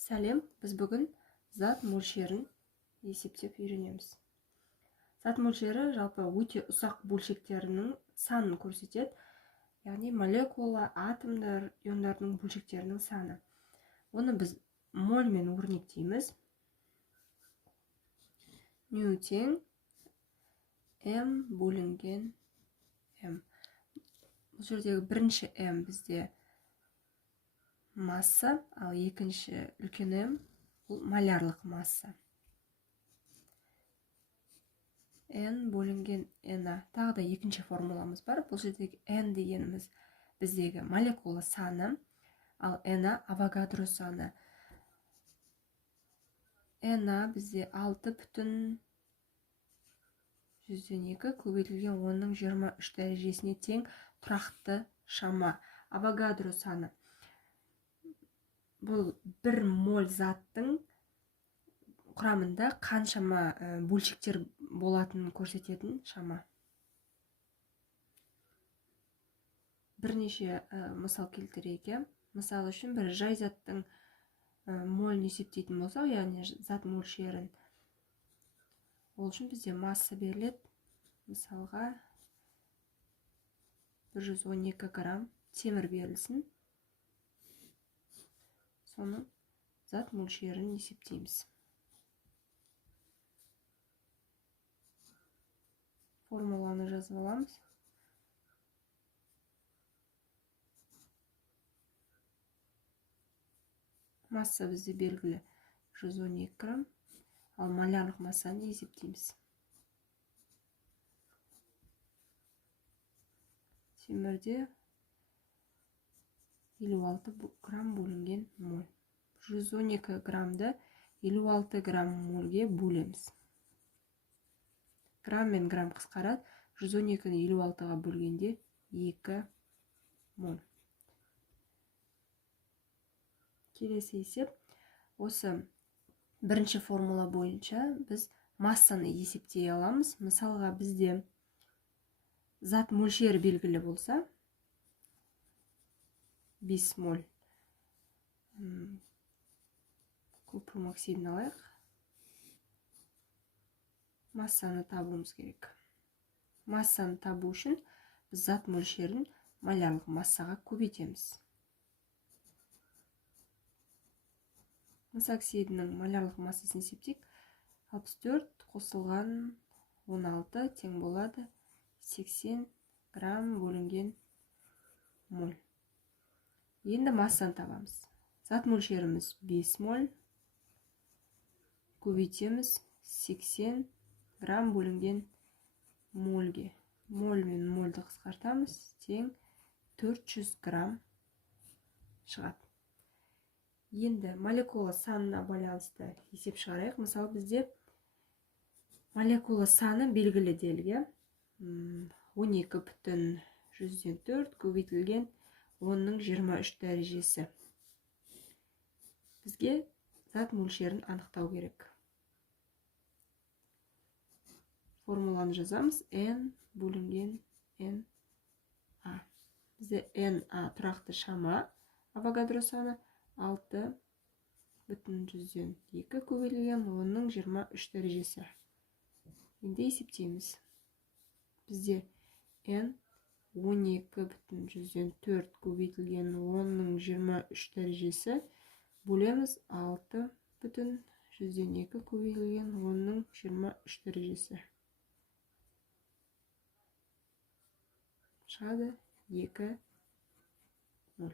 Сәлем, біз бүгін зат мөлшерін есептеп үйренеміз. Зат мөлшері жалпы өте ұсақ бөлшектерінің санын көрсетеді, яғни молекула, атомдар, иондардың бөлшектерінің саны. Оны біз мольмен өрнектейміз. Nu тең m бөлінген m. Бұл жердегі бірінші m бізде масса, ал екінші үлкен m бұл малярлық масса. N бөлінген n-а. Тағы да екінші формуламыз бар. Бұл жердегі n дегеніміз біздегі молекула саны, ал n-а Авогадро саны. n-а бізде 6,2 көбейтілген 10-ның 23 дәрежесіне тең тұрақты шама. Авогадро саны. Бұл 1 моль заттың құрамында қаншама бөлшектер болатынын көрсететін шама. Бірнеше мысал келтірейік. Мысал үшін бір жай заттың молін есептейтін болсақ, яғни зат мөлшерін. Ол үшін бізде масса беріледі. Мысалға 112 грамм темір берілсін. Соның зат мөлшерін есептейміз. Формуланы жазып аламыз. Масса бізде белгілі 112 грамм, ал малярлық массаны есептейміз. Темірде 56 грамм бөлінген моль. 112 граммды 56 грамм мольге бөлеміз. Грамм мен грамм қысқарады. 112-ні 56-ға бөлгенде 2 моль. Келесі есеп. Осы бірінші формула бойынша біз массаны есептей аламыз. Мысалға бізде зат мөлшері белгілі болса, 5 моль купрум оксидін алайық. Массаны табуымыз керек. Массаны табу үшін біз зат мөлшерін малярлық массаға көбейтеміз. Мыс оксидінің малярлық массасын есептейік. 64 қосылған 16 тең болады 80 грамм бөлінген моль. Енді массаны табамыз. Зат мөлшеріміз 5 моль. Көбейтеміз 80 грамм бөлінген мольге. Моль мен мольді қысқартамыз. Тең 400 грамм шығады. Енді молекула санына байланысты есеп шығарайық. Мысалы бізде молекула саны белгілі делге 12,4 көбейтілген 10-ның 23 дәрежесі. Бізге зат мөлшерін анықтау керек. Формуланы жазамыз. N бөлінген NA. Бізде NA тұрақты шама. Авогадро саны 6,2 көбейтілген 10-ның 23 дәрежесі. Енді есептейміз. Бізде N 12,4 көбейтілген 10-ның 23 дәрежесі. Бөлеміз 6,2 көбейтілген 10-ның 23 дәрежесі. Шығады 2 0.